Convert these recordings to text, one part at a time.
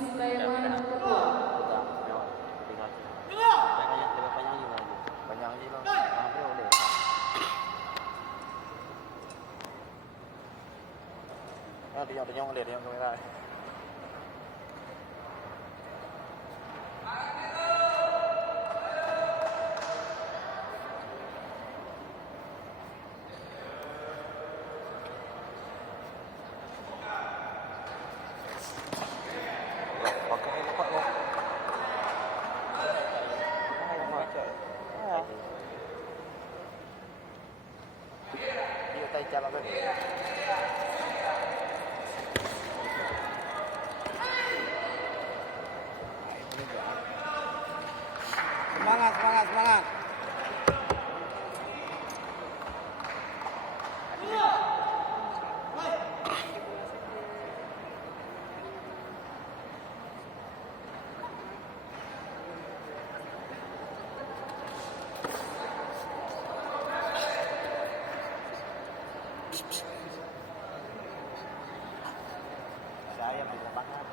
Sulaiman Ketua. Panjang je lah. Dia boleh. Dia tengok kamera. Dia tak jalan kan. Semangat. Saya beli lapangan.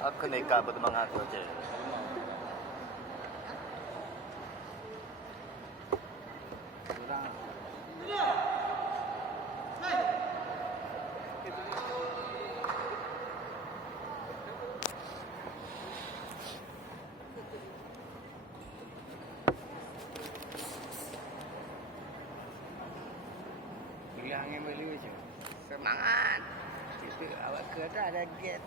Aku neka bertemangat saja. Bilangnya beli macam semangat. Itu awak kata ada get.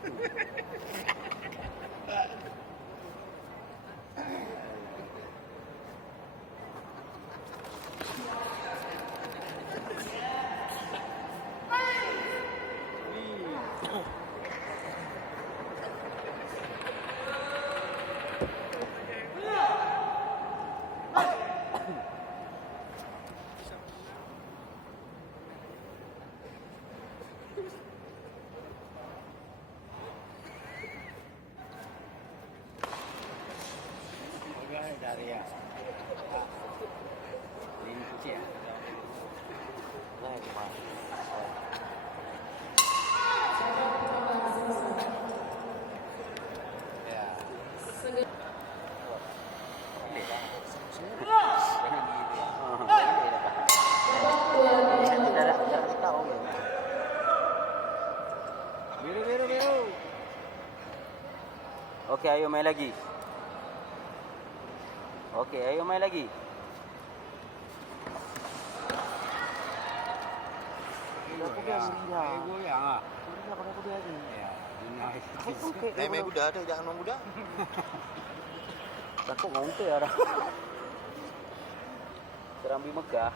Dari ya. Ini kecil. Biru. Okey, ayo main lagi. Okey, ayo main lagi. Goyang ah. Main budak ada, jangan main budak. Takut ngonte arah. Serambi Mekah.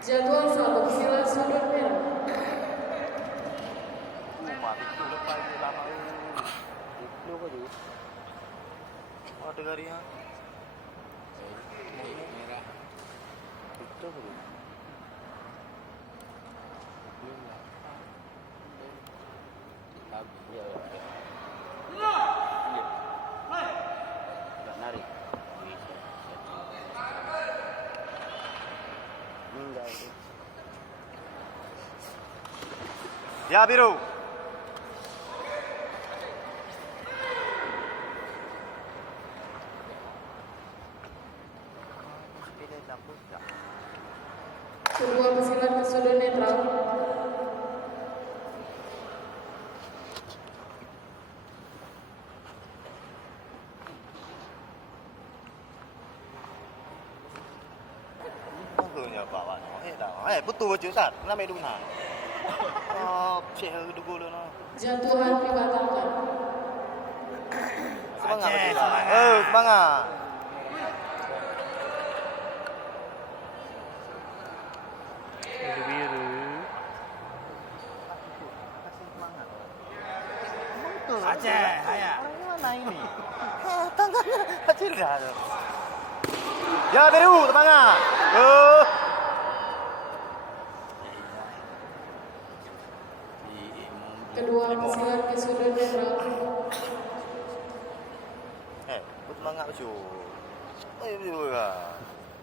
Jadwal 1 silat sudut merah. Ada garia. Merah. Betul ke? Ya. Tak narik. Enggak. Ya biru. Kedua pesilat ke sudut netral. Betul je Ustaz. Kenapa main dunia? Cik dulu lah. Jatuhan dibatalkan. Semangat betul. Semangat. Biru. Aceh, ayah. Orangnya mana ini? Tangannya kecil dah. Ya biru, semangat. Kedua persilahan ke sudut netral. Semangat tu. Biru lah.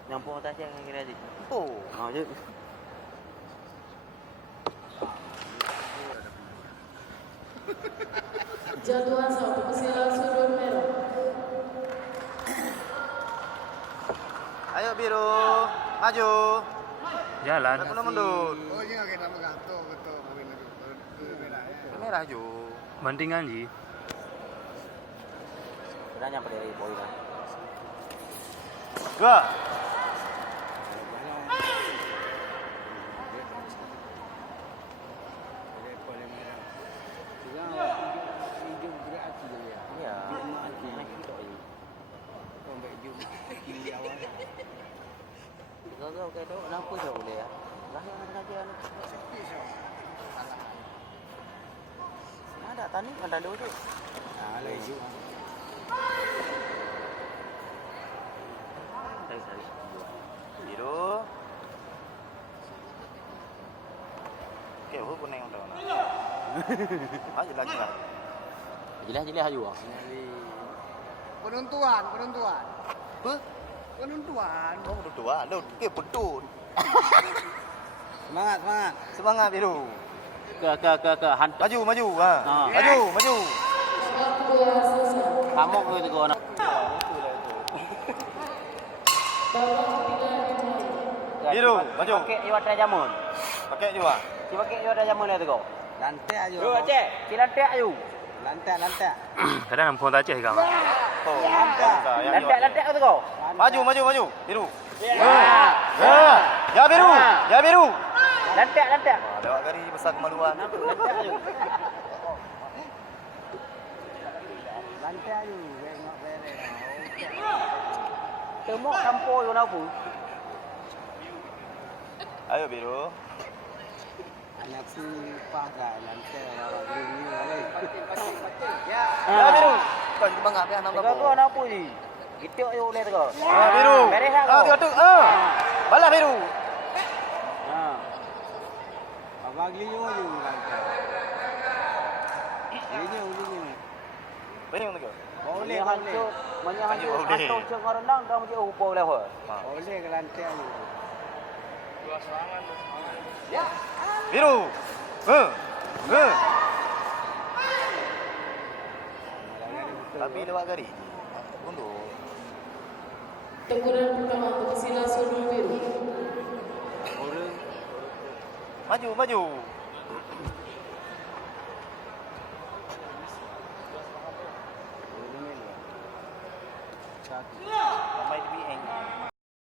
Nyampur tak je kira tadi. Oh. Je. Jatuhan satu persilahan sudut merah. Ayo biru, maju. Jalan. Tak perlu mundur. Oh, iya kita mengantuk betul. Merah ju. Bandingan ji. Sudah nyampe dari boy kan. Dua. Iya. Kau kau tu kenapa tak boleh ya? Lah yang saja ni. Ada tani ada dulu tu. Ah, leju. Biru. Okey, aku kuning tu. Maju lagi lah. Jelas haju ah. Penentuan. Apa? Penentuan. Oh, dua. Lu betul. Semangat. Semangat biru. Ke hantu. Maju. Ha. Maju. Waktu dua selesai. Kamu tu kau nak. Babak ketiga dimulai. Biru, maju. Pakai iwat jamun. Pakai juga. Cuba pakai iwat jamun tu kau. Lantai aja. Yo, cek. Kilantek ayu. Lantai. Kadang nampak tak cek kau. Oh, Lantek tu kau. Maju. Biru. Ya. Ya biru. Ya biru. Lantek. Lewat kali besar kemaluan. Lantek ayu. Lantai aja. Tengok bere. Temuk campur yo apa? Ayo biru. Anak si pakai lantai awak gini boleh. Ya biru. Kau semangat biar nambah. Kau nak apa ni? Gituk yo boleh tu kau. Ya biru. Beres tak kau? Tengok. Balas biru. Ha. Abang gini je lantai. Ini. Bening tu kau. Boleh. Hancur Boleh. cengor renang dah mesti rupa boleh ho. Boleh ke lantai aja. Biru. Tapi lewat kali. Mundur. Teguran pertama untuk persilahan sudut biru. Maju. Ramai di BN.